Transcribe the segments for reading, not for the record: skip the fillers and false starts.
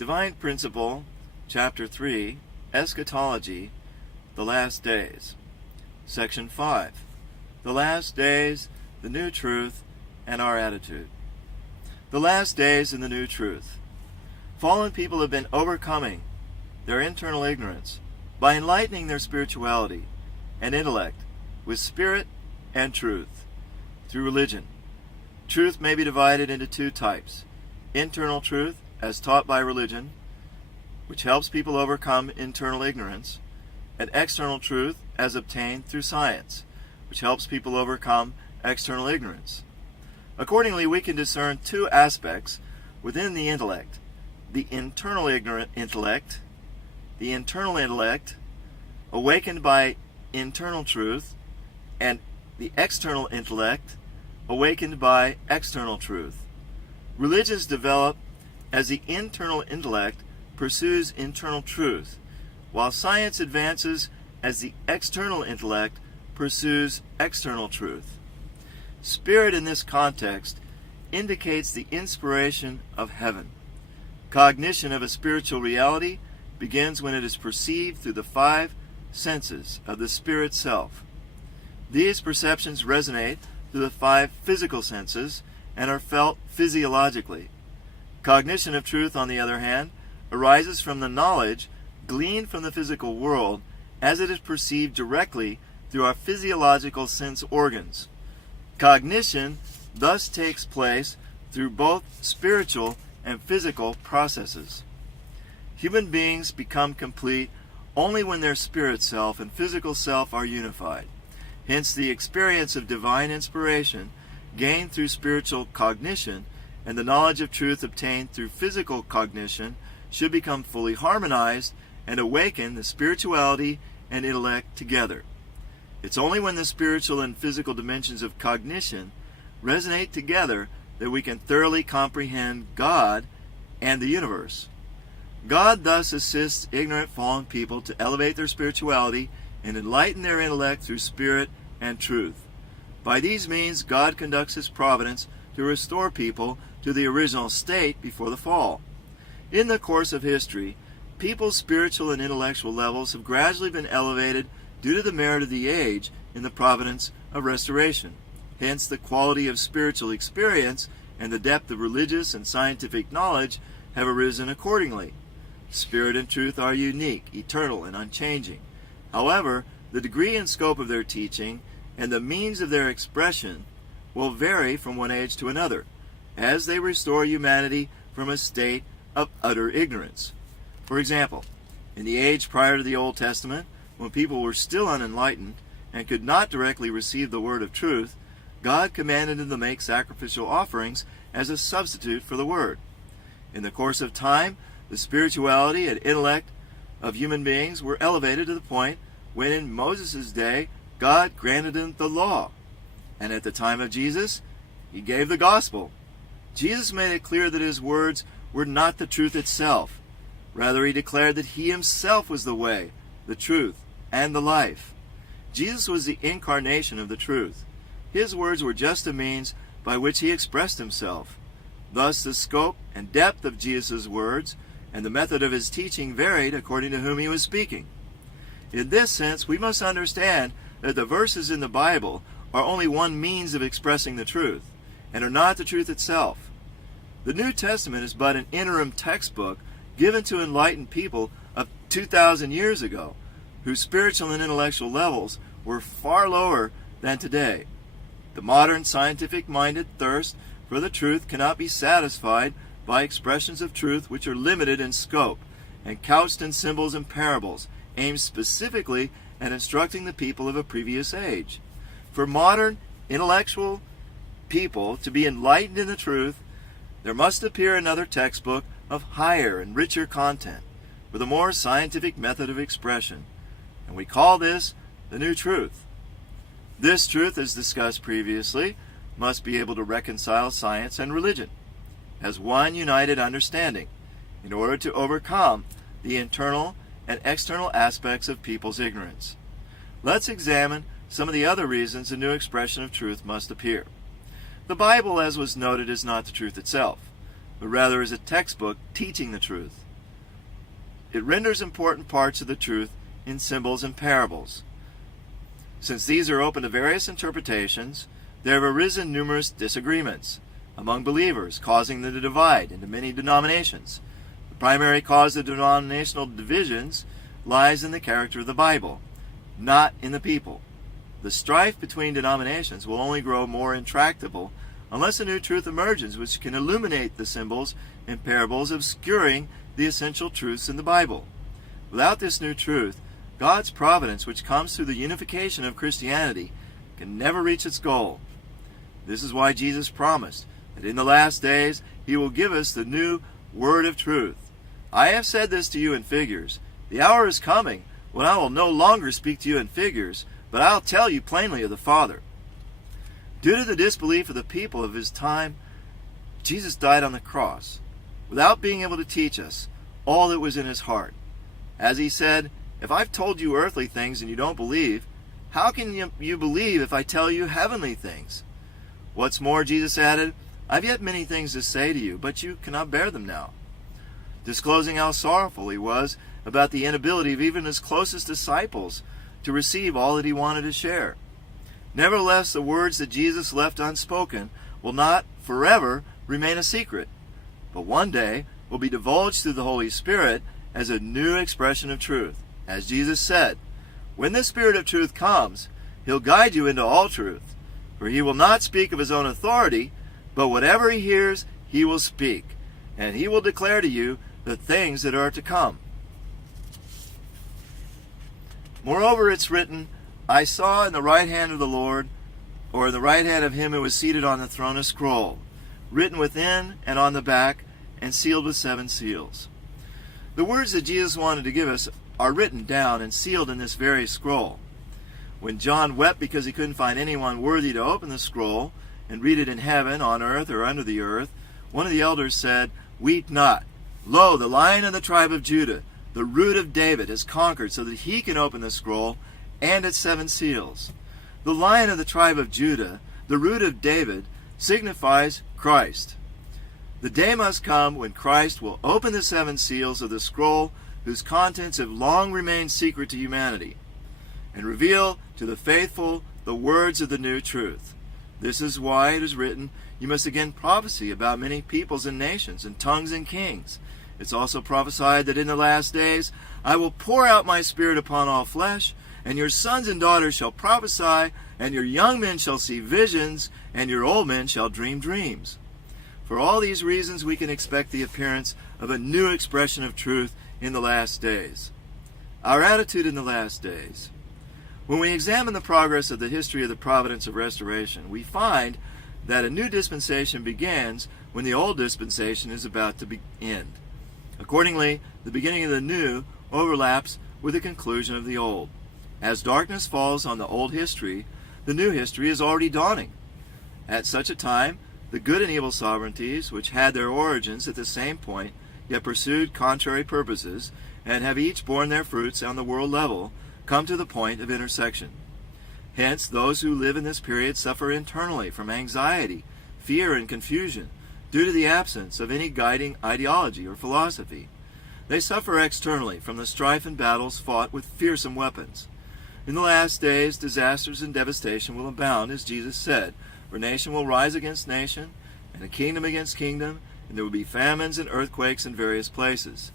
Divine Principle, Chapter 3, Eschatology, the Last Days. Section 5, the Last Days, the New Truth, and our Attitude. The Last Days and the New Truth. Fallen people have been overcoming their internal ignorance by enlightening their spirituality and intellect with spirit and truth through religion. Truth may be divided into two types: internal truth, as taught by religion, which helps people overcome internal ignorance, and external truth, as obtained through science, which helps people overcome external ignorance. Accordingly, we can discern two aspects within the intellect: the internal intellect, awakened by internal truth, and the external intellect, awakened by external truth. Religions develop as the internal intellect pursues internal truth, while science advances as the external intellect pursues external truth. Spirit in this context indicates the inspiration of heaven. Cognition of a spiritual reality begins when it is perceived through the five senses of the spirit self. These perceptions resonate through the five physical senses and are felt physiologically. Cognition of truth, on the other hand, arises from the knowledge gleaned from the physical world as it is perceived directly through our physiological sense organs. Cognition thus takes place through both spiritual and physical processes. Human beings become complete only when their spirit self and physical self are unified. Hence, the experience of divine inspiration gained through spiritual cognition and the knowledge of truth obtained through physical cognition should become fully harmonized and awaken the spirituality and intellect together. It's only when the spiritual and physical dimensions of cognition resonate together that we can thoroughly comprehend God and the universe. God thus assists ignorant fallen people to elevate their spirituality and enlighten their intellect through spirit and truth. By these means, God conducts His providence to restore people to the original state before the fall. In the course of history, people's spiritual and intellectual levels have gradually been elevated due to the merit of the age in the providence of restoration. Hence, the quality of spiritual experience and the depth of religious and scientific knowledge have arisen accordingly. Spirit and truth are unique, eternal, and unchanging. However, the degree and scope of their teaching and the means of their expression will vary from one age to another, as they restore humanity from a state of utter ignorance. For example, in the age prior to the Old Testament, when people were still unenlightened and could not directly receive the word of truth, God commanded them to make sacrificial offerings as a substitute for the word. In the course of time, the spirituality and intellect of human beings were elevated to the point when in Moses' day God granted them the law, and at the time of Jesus He gave the gospel. Jesus made it clear that His words were not the truth itself. Rather, He declared that He Himself was the way, the truth, and the life. Jesus was the incarnation of the truth. His words were just a means by which He expressed Himself. Thus, the scope and depth of Jesus' words and the method of His teaching varied according to whom He was speaking. In this sense, we must understand that the verses in the Bible are only one means of expressing the truth, and are not the truth itself. The New Testament is but an interim textbook given to enlightened people of 2,000 years ago, whose spiritual and intellectual levels were far lower than today. The modern scientific-minded thirst for the truth cannot be satisfied by expressions of truth which are limited in scope and couched in symbols and parables, aimed specifically at instructing the people of a previous age. For modern intellectual people to be enlightened in the truth, there must appear another textbook of higher and richer content, with a more scientific method of expression, and we call this the new truth. This truth, as discussed previously, must be able to reconcile science and religion as one united understanding in order to overcome the internal and external aspects of people's ignorance. Let's examine some of the other reasons a new expression of truth must appear. The Bible, as was noted, is not the truth itself, but rather is a textbook teaching the truth. it renders important parts of the truth in symbols and parables. Since these are open to various interpretations, there have arisen numerous disagreements among believers, causing them to divide into many denominations. The primary cause of denominational divisions lies in the character of the Bible, not in the people. The strife between denominations will only grow more intractable unless a new truth emerges which can illuminate the symbols and parables, obscuring the essential truths in the Bible. Without this new truth, God's providence, which comes through the unification of Christianity, can never reach its goal. This is why Jesus promised that in the last days he will give us the new word of truth. I have said this to you in figures. The hour is coming when I will no longer speak to you in figures, but I'll tell you plainly of the Father. Due to the disbelief of the people of his time, Jesus died on the cross, without being able to teach us all that was in his heart. As he said, "If I've told you earthly things and you don't believe, how can you believe if I tell you heavenly things?" What's more, Jesus added, "I've yet many things to say to you, but you cannot bear them now." Disclosing how sorrowful he was about the inability of even his closest disciples to receive all that he wanted to share. Nevertheless, the words that Jesus left unspoken will not forever remain a secret, but one day will be divulged through the Holy Spirit as a new expression of truth. As Jesus said, "When the Spirit of truth comes, he'll guide you into all truth, for he will not speak of his own authority, but whatever he hears, he will speak, and he will declare to you the things that are to come." Moreover, it's written, "I saw in the right hand of the Lord, or in the right hand of him who was seated on the throne, a scroll, written within and on the back, and sealed with 7 seals." The words that Jesus wanted to give us are written down and sealed in this very scroll. When John wept because he couldn't find anyone worthy to open the scroll and read it in heaven, on earth, or under the earth, one of the elders said, "Weep not. Lo, the Lion of the tribe of Judah, the root of David, has conquered so that he can open the scroll and its 7 seals." The Lion of the tribe of Judah, the root of David, signifies Christ. The day must come when Christ will open the 7 seals of the scroll whose contents have long remained secret to humanity, and reveal to the faithful the words of the new truth. This is why it is written, "You must again prophesy about many peoples and nations and tongues and kings." It's also prophesied that in the last days I will pour out my Spirit upon all flesh, and your sons and daughters shall prophesy, and your young men shall see visions, and your old men shall dream dreams. For all these reasons, we can expect the appearance of a new expression of truth in the last days. Our attitude in the last days. When we examine the progress of the history of the providence of restoration, we find that a new dispensation begins when the old dispensation is about to end. Accordingly, the beginning of the new overlaps with the conclusion of the old. As darkness falls on the old history, the new history is already dawning. At such a time, the good and evil sovereignties, which had their origins at the same point, yet pursued contrary purposes, and have each borne their fruits on the world level, come to the point of intersection. Hence, those who live in this period suffer internally from anxiety, fear, and confusion, due to the absence of any guiding ideology or philosophy. They suffer externally from the strife and battles fought with fearsome weapons. In the last days, disasters and devastation will abound, as Jesus said, for nation will rise against nation, and a kingdom against kingdom, and there will be famines and earthquakes in various places.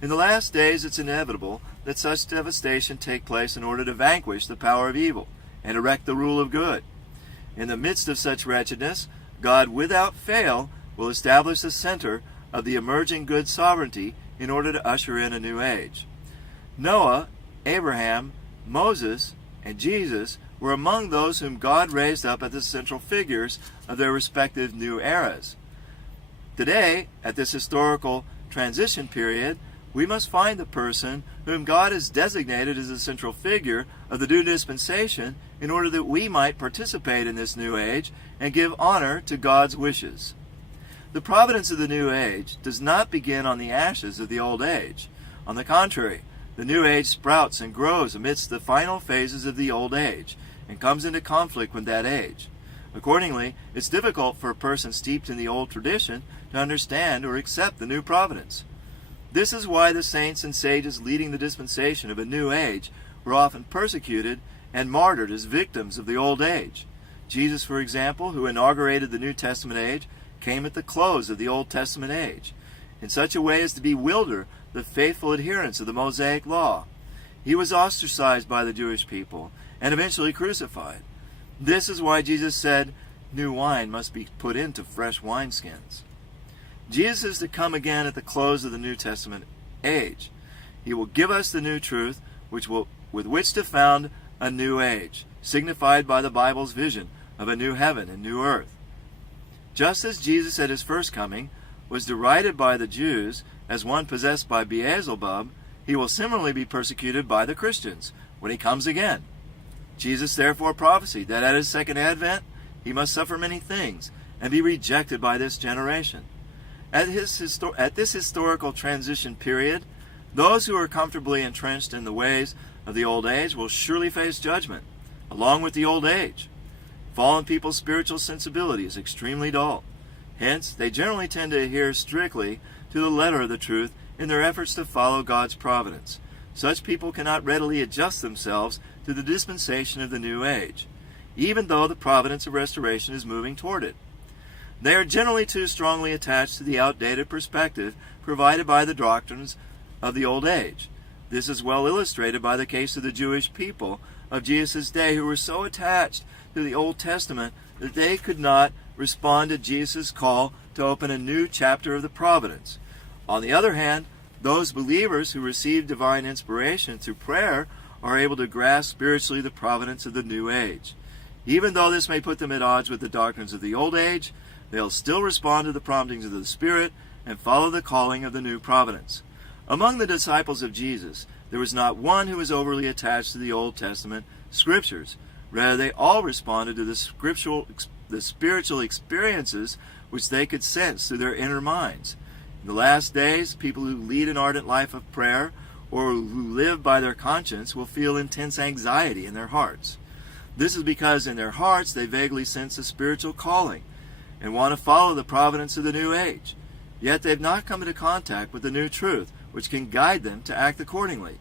In the last days, it's inevitable that such devastation take place in order to vanquish the power of evil and erect the rule of good. In the midst of such wretchedness, God without fail will establish the center of the emerging good sovereignty in order to usher in a new age. Noah, Abraham, Moses, and Jesus were among those whom God raised up as the central figures of their respective new eras. Today, at this historical transition period, we must find the person whom God has designated as the central figure of the new dispensation in order that we might participate in this new age and give honor to God's wishes. The providence of the new age does not begin on the ashes of the old age. On the contrary, the new age sprouts and grows amidst the final phases of the old age and comes into conflict with that age. Accordingly, it's difficult for a person steeped in the old tradition to understand or accept the new providence. This is why the saints and sages leading the dispensation of a new age were often persecuted and martyred as victims of the old age. Jesus, for example, who inaugurated the New Testament age, came at the close of the Old Testament age, in such a way as to bewilder the faithful adherents of the Mosaic law. He was ostracized by the Jewish people and eventually crucified. This is why Jesus said, "New wine must be put into fresh wineskins." Jesus is to come again at the close of the New Testament age. He will give us the new truth with which to found a new age, signified by the Bible's vision of a new heaven and new earth. Just as Jesus at his first coming was derided by the Jews as one possessed by Beelzebub, he will similarly be persecuted by the Christians when he comes again. Jesus therefore prophesied that at his second advent he must suffer many things and be rejected by this generation. At this historical transition period, those who are comfortably entrenched in the ways of the old age will surely face judgment, along with the old age. Fallen people's spiritual sensibility is extremely dull. Hence, they generally tend to adhere strictly to the letter of the truth in their efforts to follow God's providence. Such people cannot readily adjust themselves to the dispensation of the new age, even though the providence of restoration is moving toward it. They are generally too strongly attached to the outdated perspective provided by the doctrines of the old age. This is well illustrated by the case of the Jewish people of Jesus' day, who were so attached to the Old Testament that they could not respond to Jesus' call to open a new chapter of the providence. On the other hand, those believers who receive divine inspiration through prayer are able to grasp spiritually the providence of the new age. Even though this may put them at odds with the doctrines of the old age, they'll still respond to the promptings of the Spirit and follow the calling of the new providence. Among the disciples of Jesus, there was not one who was overly attached to the Old Testament scriptures. Rather, they all responded to the spiritual experiences which they could sense through their inner minds. In the last days, people who lead an ardent life of prayer or who live by their conscience will feel intense anxiety in their hearts. This is because in their hearts they vaguely sense a spiritual calling and want to follow the providence of the new age. Yet they've not come into contact with the new truth, which can guide them to act accordingly.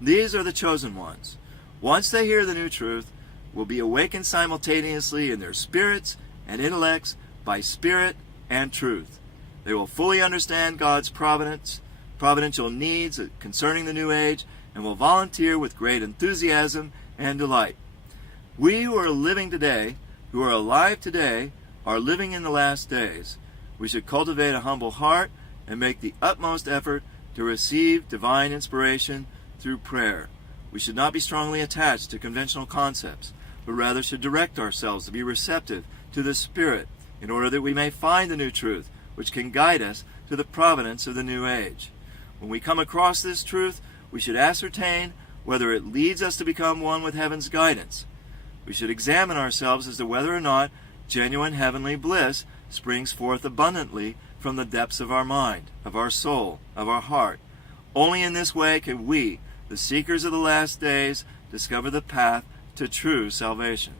These are the chosen ones. Once they hear the new truth, will be awakened simultaneously in their spirits and intellects by spirit and truth. They will fully understand God's providential needs concerning the new age, and will volunteer with great enthusiasm and delight. We who are living today, who are alive today, are living in the last days. We should cultivate a humble heart and make the utmost effort to receive divine inspiration through prayer. We should not be strongly attached to conventional concepts, but rather should direct ourselves to be receptive to the Spirit in order that we may find the new truth which can guide us to the providence of the new age. When we come across this truth, we should ascertain whether it leads us to become one with heaven's guidance. We should examine ourselves as to whether or not genuine heavenly bliss springs forth abundantly from the depths of our mind, of our soul, of our heart. Only in this way can we, the seekers of the last days, discover the path to true salvation.